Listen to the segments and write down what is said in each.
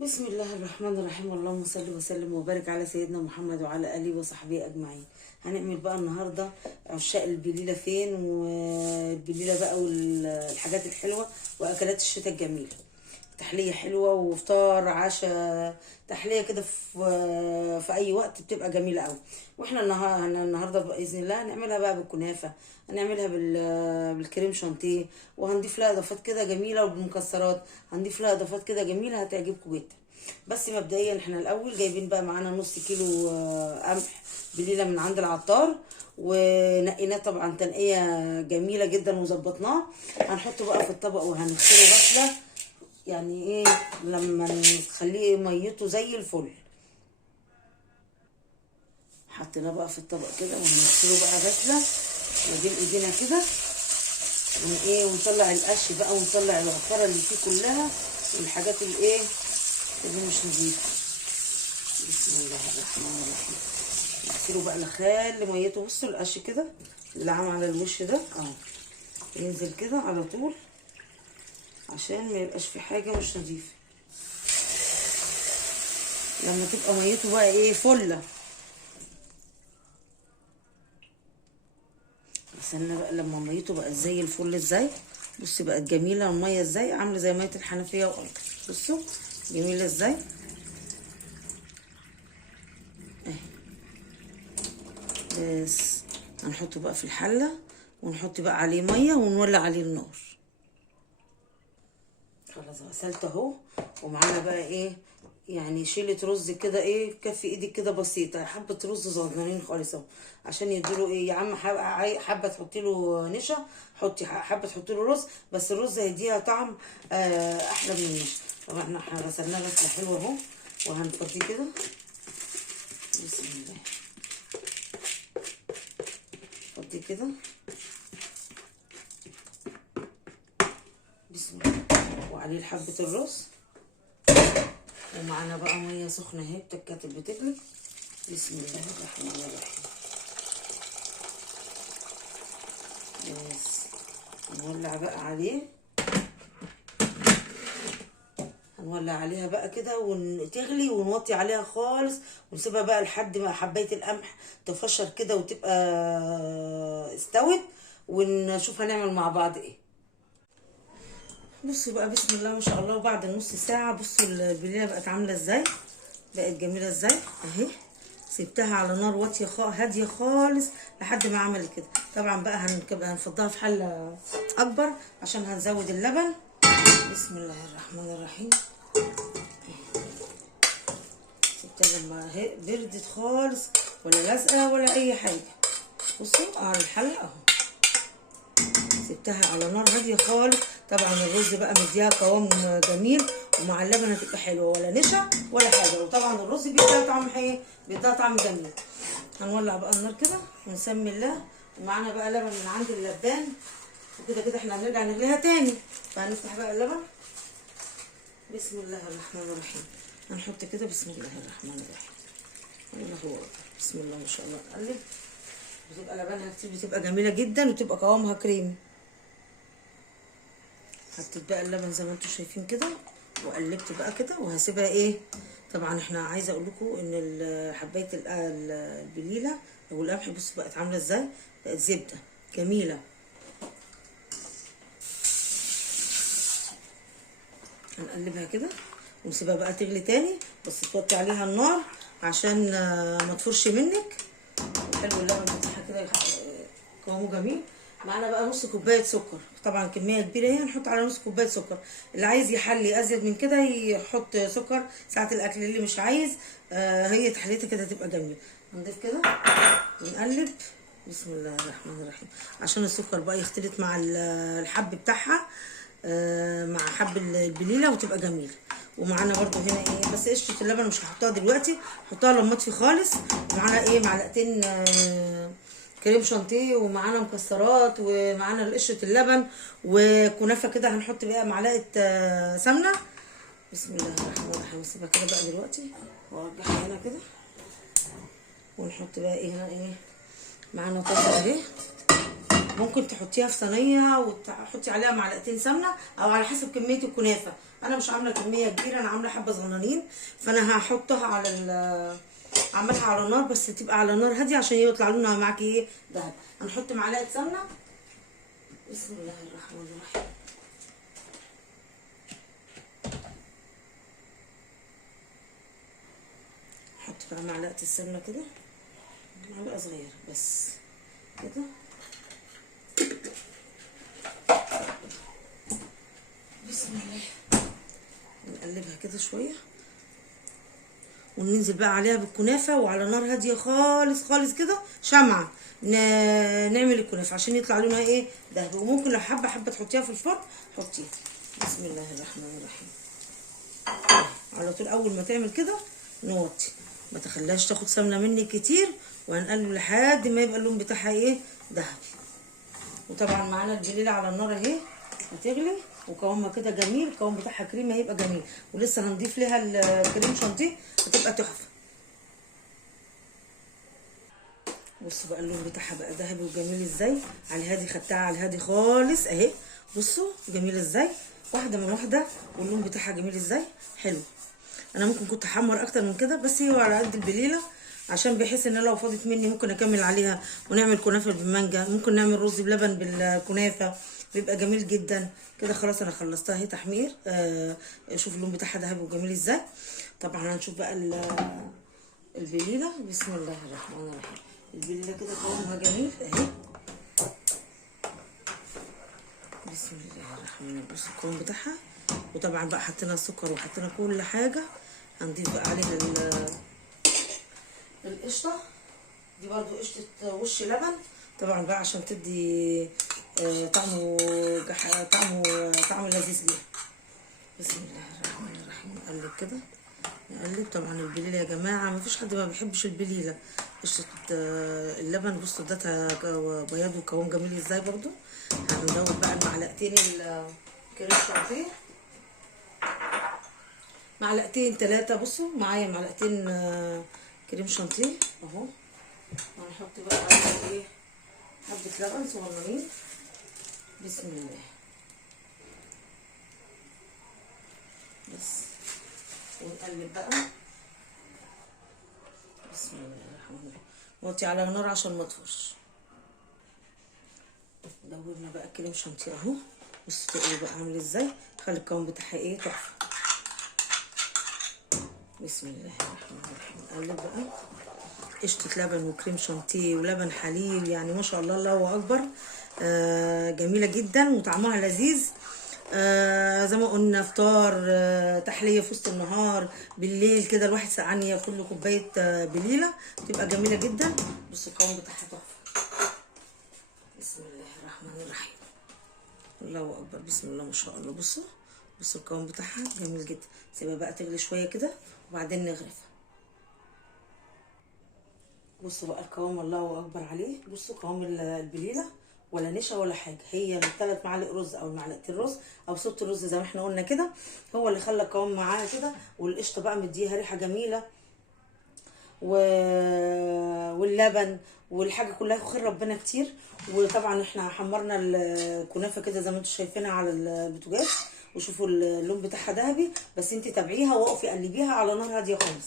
بسم الله الرحمن الرحيم. اللهم صل وسلم وبارك على سيدنا محمد وعلى اله وصحبه اجمعين. هنعمل بقى النهارده عشاق البليله فين، والبليله بقى والحاجات الحلوه واكلات الشتاء الجميله. تحليه حلوه وفطار عشاء، تحليه كده في اي وقت بتبقى جميله قوي. واحنا النهارده باذن الله هنعملها بقى بالكنافه، هنعملها بالكريم شانتيه، وهنضيف لها اضافات كده جميله، وبالمكسرات هنضيف لها اضافات كده جميله هتعجبكم جدا. بس مبدئيا احنا الاول جايبين بقى معانا نص كيلو قمح بليله من عند العطار، ونقيناه طبعا تنقيه جميله جدا وظبطناه. هنحطه بقى في الطبق وهنغسله غسله، يعني ايه لما نخليه ميته زي الفل. حطيناه بقى في الطبق كده وهنغسله بقى غسله وبين ايدينا كده، ونطلع القش بقى ونطلع العفاره اللي فيه كلها والحاجات اللي مش نظيفه. بسم الله الرحمن الرحيم. نغسله بقى نخلي ميته. بصوا القش كده اللي عامل على الوش ده ينزل كده على طول عشان ما يبقاش في حاجه مش نظيفه. لما تبقى ميته بقى فله، استنى بقى لما ميته بقى زي الفل ازاي. بصي بقت جميله الميه ازاي، عامله زي ميه الحنفيه وقلب. بصوا جميله ازاي اهي. بس هنحطه بقى في الحله ونحط بقى عليه ميه ونولع عليه النار. خلاص غسلت اهو. ومعانا بقى يعني شيلة رز كده كف ايدك كده بسيطه، حبه رز صغننين خالص اهو، عشان يديله يا عم حبه تحطي له نشا، حطي حبه تحطي له رز، بس الرز هيديها طعم احلى من النشا. طبعا احنا غسلناه غسله حلوه اهو، وهنفضيه كده. بسم الله. فضيه كده. بسم الله. وعليه حبه الرز، ومعانا بقى ميه سخنه اهي بتتكتل بتغلي. بسم الله الرحمن الرحيم. بس هنولع بقى عليه، هنولع عليها بقى كده وتغلي، ونوطي عليها خالص ونسيبها بقى لحد ما حبايه القمح تفشر كده وتبقى استوت، ونشوف هنعمل مع بعض بصوا بقى بسم الله ما شاء الله. وبعد نص ساعه بصوا البليله بقت عامله ازاي، بقت جميله ازاي اهي. سبتها على نار واطيه هاديه خالص لحد ما عملت كده. طبعا بقى هنفضها في حله اكبر عشان هنزود اللبن. بسم الله الرحمن الرحيم. سبتها لما بردت خالص، ولا لازقه ولا اي حاجه. بصوا على الحله اهو، سبتها على نار هاديه خالص. طبعا الرز بقى مديها قوام جميل، ومع اللبن هتبقى حلوه، ولا نشا ولا حاجه. وطبعا الرز بيديها طعم بيديها طعم جميل. هنولع بقى النار كده ونسمي الله. ومعانا بقى لبن من عند اللبان، وكده كده احنا هنرجع نغليها تاني. فهنفتح بقى اللبن. بسم الله الرحمن الرحيم. هنحط كده بسم الله الرحمن الرحيم. الله اكبر. بسم الله ما شاء الله. نقلب، بتبقى لبنها كتير، بتبقى جميله جدا وتبقى قوامها كريمي. حطيت بقى اللبن زي ما انتم شايفين كده، وقلبت بقى كده، وهسيبها طبعا احنا عايزه اقول لكم ان حبايه البليله او القمح بصوا بقت عامله ازاي، بقت زبده جميله. هنقلبها كده ونسيبها بقى تغلي تاني، بس توطي عليها النار عشان ما تفرش منك. حلو اللبن بتاعها كده قوامه جميل. معانا بقى نص كوبايه سكر، طبعا كميه كبيره هنحط على نص كوبايه سكر. اللي عايز يحلي ازيد من كده يحط سكر ساعه الاكل، اللي مش عايز هي تحليتها كده تبقى جميله. هنضيف كده ونقلب. بسم الله الرحمن الرحيم. عشان السكر بقى يختلط مع الحب بتاعها، مع حب البليله وتبقى جميله. ومعانا برده هنا بس قشره اللبن مش هحطها دلوقتي، هحطها لما اطفي خالص. ومعانا معلقتين كريم شانتيه، ومعانا مكسرات، ومعانا قشره اللبن وكنافه كده. هنحط بقى معلقه سمنه. بسم الله الرحمن الرحيم. نسيبها كده بقى دلوقتي وارجعها هنا كده، ونحط بقى هنا معانا طاسه اهي ممكن تحطيها في صينيه وتحطي عليها معلقتين سمنه او على حسب كميه الكنافه. انا مش عامله كميه كبيره، انا عامله حبه صغننين، فانا هحطها على اعملها على النار، بس تبقى على نار هاديه عشان يطلع لونها معاكي ايه دهب. هنحط معلقه سمنه. بسم الله الرحمن الرحيم. احط بقى معلقه السمنه كده، معلقه صغيره بس كده. بسم الله. نقلبها كده شويه وننزل بقى عليها بالكنافه، وعلى نار هاديه خالص خالص كده شمعه نعمل الكنافه عشان يطلع لونها ايه دهبي. وممكن لو حبه تحطيها في الفرن حطيها. بسم الله الرحمن الرحيم. على طول اول ما تعمل كده نوطي، ما تخليهاش تاخد سمنه منك كتير، وهنقلب لحد ما يبقى اللون بتاعها ايه ذهبي. وطبعا معانا البليله على النار اهي هتغلي، وقوامها كده جميل، القوام بتاعها كريمه هيبقى جميل، ولسه هنضيف لها الكريم شانتيه هتبقى تحفه. بصوا بقى اللون بتاعها بقى ذهبي وجميل ازاي. على الهادي خدتها على الهادي خالص اهي، بصوا جميله ازاي، واحده من واحده، واللون بتاعها جميل ازاي حلو. انا ممكن كنت احمر اكتر من كده، بس هي على قد البليله، عشان بحيث ان لو فاضت مني ممكن اكمل عليها ونعمل كنافه بالمانجا، ممكن نعمل رز بلبن بالكنافه بيبقى جميل جدا كده. خلاص انا خلصتها اهي تحمير. شوف اللون بتاعها ذهبي وجميل ازاي. طبعا هنشوف بقى البليله. بسم الله الرحمن الرحيم. البليله كده قوامها جميل اهي. بسم الله الرحمن الرحيم. بص القوام بتاعها، وطبعا بقى حطينا السكر وحطينا كل حاجه. هنضيف بقى عليها القشطه دي، برضو قشطه وش لبن طبعا بقى عشان تدي طعمه طعم لذيذ ليها. بسم الله الرحمن الرحيم. نقلب كده نقلب. طبعا البليله يا جماعه مفيش حد ما بيحبش البليله. قشطه اللبن بصوا ادتها بياض وقوام جميل ازاي. برضو هنزود بقى المعلقتين الكريم شانتيه، معلقتين 3. بصوا معايا معلقتين كريم شانتيه اهو. وهنحط بقى عليها ايه حبه لبن صغننين. بسم الله. بس ونقلب بقى. بسم الله الرحمن الرحيم. نوطي على النار عشان ما تفرش. دورنا بقى الكريم شانتيه اهو. بصوا تقلوا بقى عامل ازاي، خلي القوام بتاعها ايه تحفه. بسم الله الرحمن الرحيم. نقلب بقى قشطه لبن وكريم شانتيه ولبن حليب، يعني ما شاء الله الله اكبر. جميله جدا وطعمها لذيذ. زي ما قلنا فطار، تحليه في وسط النهار، بالليل كده الواحد سقعان ياخد له كوبايه بليله تبقى جميله جدا. بصوا القوام بتاعها تحفه. بسم الله الرحمن الرحيم. الله اكبر. بسم الله ما شاء الله. بصوا القوام بتاعها جميل جدا. سيبها بقى تغلي شويه كده وبعدين نغرفها. بصوا بقى القوام الله اكبر عليه. بصوا قوام البليله ولا نشا ولا حاجه، هي الثلاث معالق رز او معلقتين رز او صوت الرز زي ما احنا قلنا كده هو اللي خلى القوام معاها كده. والقشطه بقى مديها ريحه جميله واللبن والحاجه كلها خير ربنا كتير. وطبعا احنا حمرنا الكنافه كده زي ما انتم شايفينها على البوتاجاز، وشوفوا اللون بتاعها ذهبي. بس انت تابعيها وقفي قلبيها على نار هاديه خالص.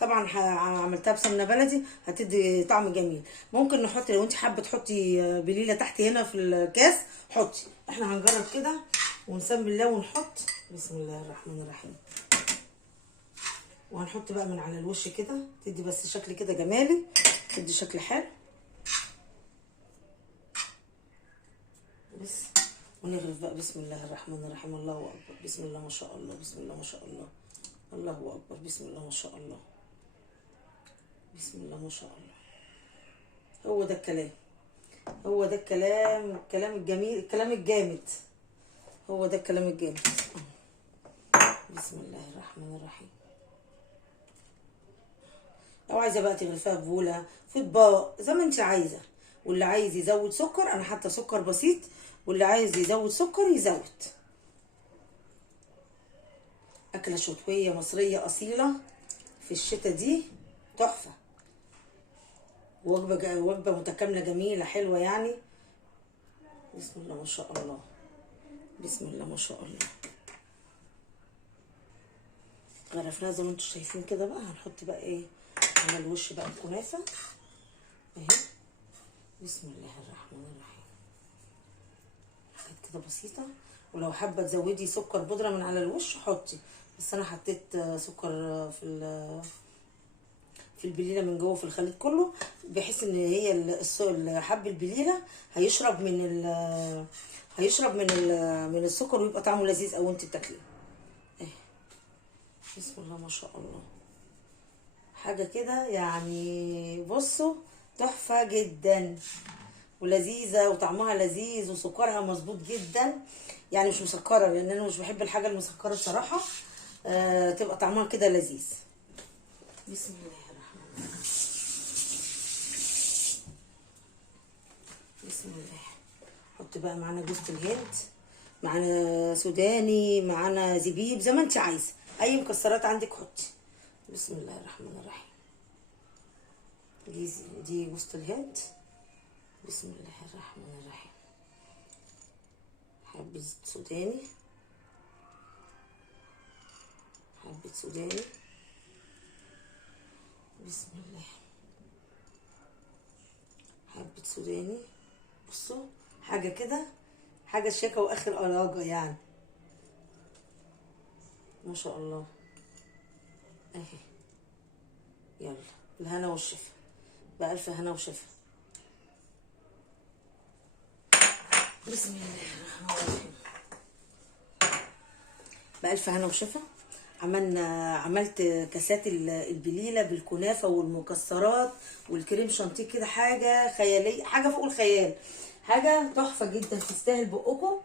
طبعا عملتها بسمنه بلدي هتدي طعم جميل. ممكن نحط لو انت حابه تحطي بليله تحت هنا في الكاس حطي. احنا هنجرب كده ونسمي الله ونحط. بسم الله الرحمن الرحيم. وهنحط بقى من على الوش كده تدي بس شكل كده جمالي، تدي شكل حلو. بس ونغرف بقى. بسم الله الرحمن الرحيم. الله اكبر. بسم الله ما شاء الله. بسم الله ما شاء الله. الله اكبر. بسم الله ما شاء الله. بسم الله ما شاء الله. هو ده الكلام، هو ده الكلام، الكلام الجميل، الكلام الجامد، هو ده الكلام الجامد. بسم الله الرحمن الرحيم. لو عايزه بقى تغرفيها في بوله في اطباق زي ما انت عايزه، واللي عايز يزود سكر انا حاطه سكر بسيط، واللي عايز يزود سكر يزود. اكله شتويه مصريه اصيله في الشتاء دي تحفه. وجبه متكامله جميله حلوه يعني. بسم الله ما شاء الله، بسم الله ما شاء الله. غرفناها زي ما انتم شايفين كده. بقى هنحط بقى ايه على الوش بقى الكنافه اهي. بسم الله الرحمن الرحيم. حاجات كده بسيطه، ولو حابه تزودي سكر بودره من على الوش حطي، بس انا حطيت سكر في البليله من جوه في الخليط كله، بحيث ان هي حب البليله هيشرب من السكر ويبقى طعمه لذيذ او انت بتاكليه. بسم الله ما شاء الله. حاجه كده يعني بصوا تحفه جدا ولذيذه وطعمها لذيذ وسكرها مظبوط جدا، يعني مش مسكره لان انا مش بحب الحاجه المسكره بصراحه. تبقى طعمها كده لذيذ. بسم الله الرحمن الرحيم. بسم الله. حط بقى معانا جوز الهند، معانا سوداني، معانا زبيب، زي ما انت عايزه، اي مكسرات عندك حطي. بسم الله الرحمن الرحيم. دي جوز الهند. بسم الله الرحمن الرحيم. حبة سوداني، حبة سوداني. بسم الله. حبة سوداني. بصوا حاجة كده، حاجة شياكة واخر أراجة يعني. ما شاء الله اهي. يلا بالهنا والشفا، بألف هنا وشفا. بسم الله الرحمن الرحيم. بألف هنا وشفا. عملت كاسات البليله بالكنافه والمكسرات والكريم شانتيه كده، حاجه خياليه، حاجه فوق الخيال، حاجه تحفه جدا تستاهل بقكم.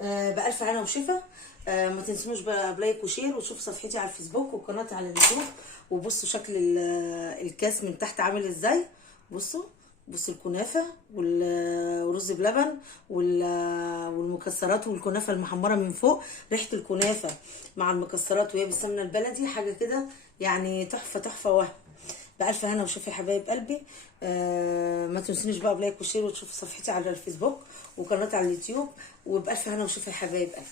بألف هنا وشفا. ما تنسونوش بقى بلايك وشير، وشوفوا صفحتي على الفيسبوك وقناتي على اليوتيوب، وبصوا شكل الكاس من تحت عامل ازاي. بصوا الكنافه والرز بلبن والمكسرات والكنافه المحمره من فوق، ريحه الكنافه مع المكسرات وهي بالسمنه البلدي، حاجه كده يعني تحفه تحفه. بألف هنا وشفا يا حبايب قلبي. ما تنسونيش بقى بلايك وشير، وتشوفوا صفحتي على الفيسبوك وقناتي على اليوتيوب، وبألف هنا وشفا يا حبايب قلبي.